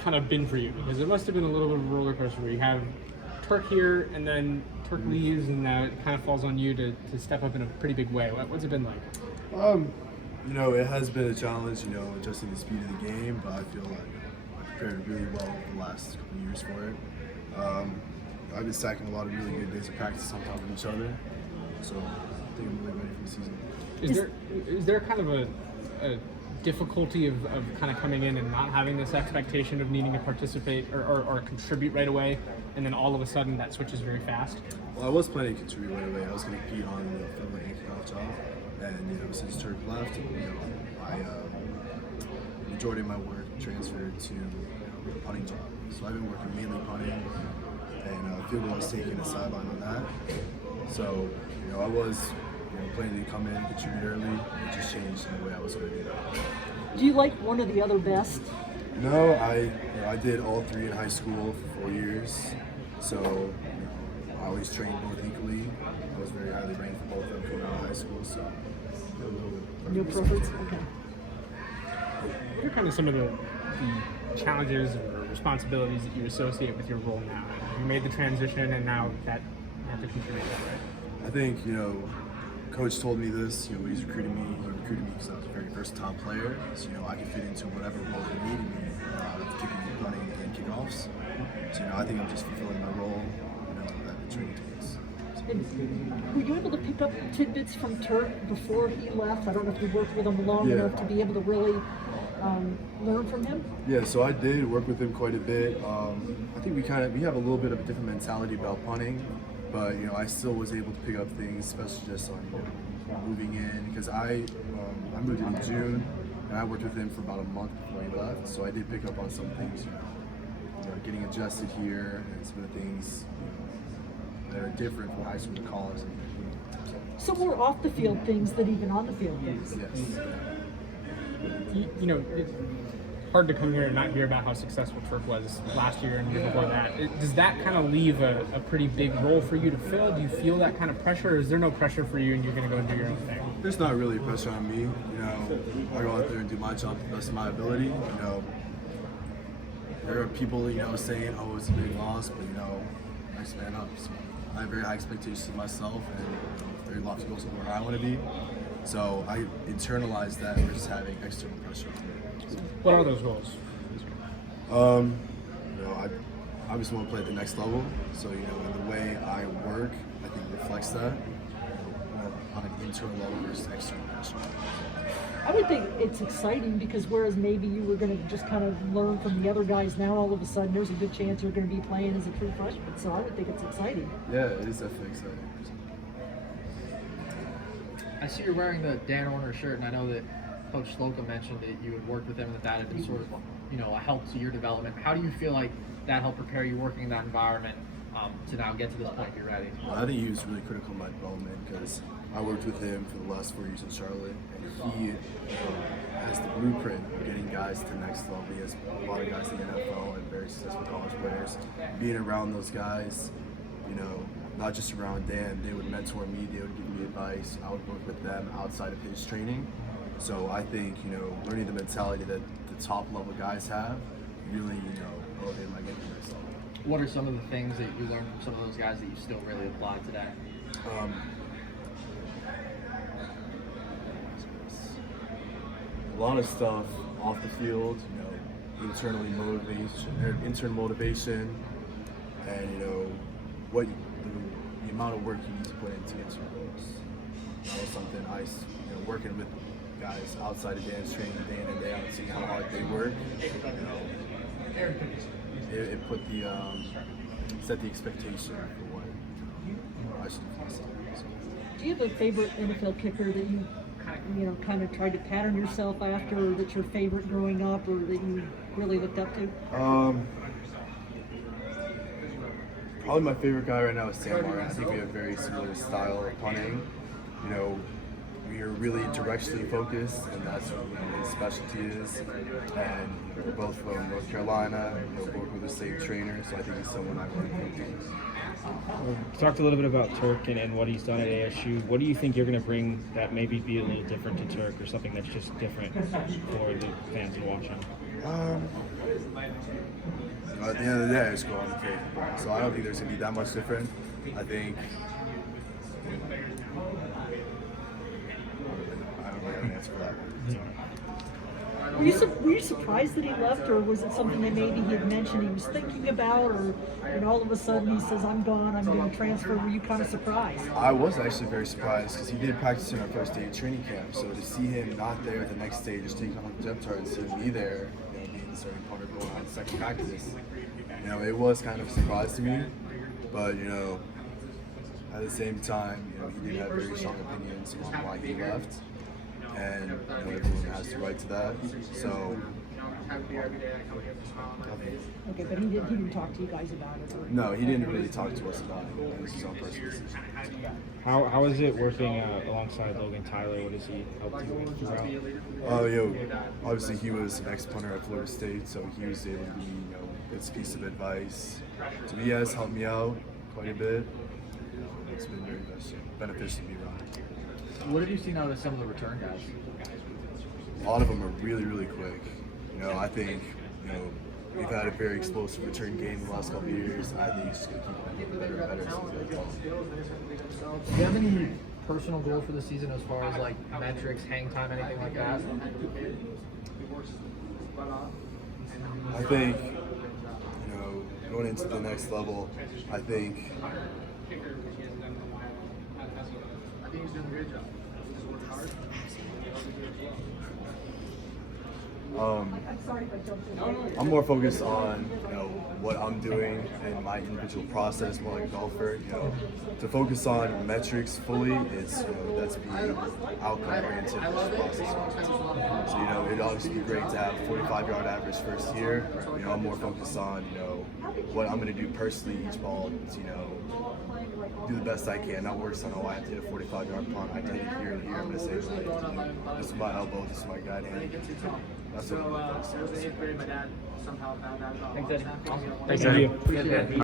kind of been for you? Because it must have been a little bit of a roller coaster where you have Turk here and then Turk leaves, and now it kind of falls on you to step up in a pretty big way. What's it been like? You know, it has been a challenge, you know, adjusting the speed of the game, but I feel like I prepared really well the last couple of years for it. I've been stacking a lot of really good days of practice on top of each other, so I think I'm really ready for the season. Is there kind of a difficulty of kind of coming in and not having this expectation of needing to participate or contribute right away, and then all of a sudden that switches very fast? Well, I was planning to contribute right away. I was going to compete on the friendly and kickoff job, and you know, since Turk left, you know, I majority of my work transferred to the punting job. So I've been working mainly punting, and field goal was taking a sideline on that. So you know, I was planning to come in and contribute early. It just changed in the way I was going to do that. Do you like one or the other best? No, I did all three in high school for 4 years, so I always trained both equally. I was very highly ranked for both of them coming out of high school, so No preference? Okay. What are kind of some of the challenges or responsibilities that you associate with your role now? You made the transition, and now that you have to contribute that, right? I think, you know, Coach told me this, you know, when he's recruiting me, he recruited me because I was a very versatile player, so, you know, I could fit into whatever role he needed me, with kicking, running, and kickoffs. So, you know, I think I'm just fulfilling my role, you know, that the training takes. And were you able to pick up tidbits from Turk before he left? I don't know if you worked with him long enough to be able to really learn from him? Yeah, so I did work with him quite a bit. I think we have a little bit of a different mentality about punting, but you know, I still was able to pick up things, especially just on moving in, because I moved in June and I worked with him for about a month before he left. So I did pick up on some things, you know, getting adjusted here and some of the things that are different from high school to college. So more off the field things than even on the field things. Yes. You know, it's hard to come here and not hear about how successful Turk was last year and the year before that. Does that kind of leave a pretty big role for you to fill? Do you feel that kind of pressure, or is there no pressure for you and you're going to go and do your own thing? There's not really pressure on me. You know, I go out there and do my job to the best of my ability. You know, there are people, you know, saying, "Oh, it's a big loss," but you know, I just man up. So I have very high expectations of myself and very lofty goals of where I want to be. So I internalize that versus having external pressure on me. What are those goals? You know, I obviously want to play at the next level. So, you know, the way I work, I think reflects that, more on an internal level versus external pressure. I would think it's exciting because whereas maybe you were going to just kind of learn from the other guys, now all of a sudden there's a good chance you're going to be playing as a true freshman. So I would think it's exciting. Yeah, it is definitely exciting. I see you're wearing the Dan Orner shirt, and I know that Coach Slocum mentioned that you had worked with him and that had been sort of, you know, a help to your development. How do you feel like that helped prepare you working in that environment to now get to this point, be ready? Well, I think he was really critical in my development because I worked with him for the last 4 years in Charlotte, and he has the blueprint of getting guys to the next level. He has a lot of guys in the NFL and very successful college players. Being around those guys, you know, not just around Dan, they would mentor me, they would give me advice, I would work with them outside of his training. So I think, you know, learning the mentality that the top level guys have really, you know, elevated my game to the next level. What are some of the things that you learned from some of those guys that you still really apply today? A lot of stuff off the field, you know, internal motivation, and you know, the amount of work you need to put into your goals. That's something I, you know, working with guys outside of Dan's training day in and day out, seeing how hard they work, you know, it put the set the expectation for what I should do myself. So. Do you have a favorite NFL kicker that you kind of tried to pattern yourself after, or that's your favorite growing up, or that you really looked up to? Probably my favorite guy right now is Sam Martin. I think we have very similar style of punting. You know, we are really directionally focused, and that's what his specialty is. And we're both from North Carolina, you know, both with the same trainer, so I think he's someone I learned from. You talked a little bit about Turk and what he's done at ASU. What do you think you're going to bring that maybe be a little different to Turk, or something that's just different for the fans watching? at the end of the day, I score on the faith. So I don't think there's gonna be that much different. I think. I don't really have an answer for that. Were you surprised that he left, or was it something that maybe he had mentioned he was thinking about, or all of a sudden he says, I'm gone, I'm going to transfer? Were you kind of surprised? I was actually very surprised because he did practice in our first day of training camp. So to see him not there the next day, just taking on the depth chart and seeing me there, being the starting punter going on second practice, it was kind of a surprise to me. But at the same time, he did have very strong opinions on why he left. And everyone has the right to that. So. Okay, but he didn't talk to you guys about it. No, he didn't really talk to us about it. It was his own personal decision. How is it working alongside Logan Tyler? What does he help you with throughout? Obviously he was an ex-punter at Florida State, so he was able to give me good piece of advice. So he has helped me out quite a bit. It's been very beneficial to be around. What have you seen out of some of the return guys? A lot of them are really, really quick. I think, we've had a very explosive return game the last couple of years. I think it's going to keep getting better and better. Do you have any personal goal for the season as far as like metrics, hang time, anything like that? I think, going into the next level, I think he's doing a great job. I'm more focused on what I'm doing and my individual process, more like a golfer. To focus on metrics fully, it's that's be outcome oriented process. So it'd obviously be great to have 45-yard average first year. I'm more focused on what I'm going to do personally each ball. To, do the best I can, not worse on I have to hit a 45-yard punt. I did it here and here. I'm going to say this is my elbow, this is my guide hand. That's what I'm focused on. Thanks, Eddie. Awesome. Thank you.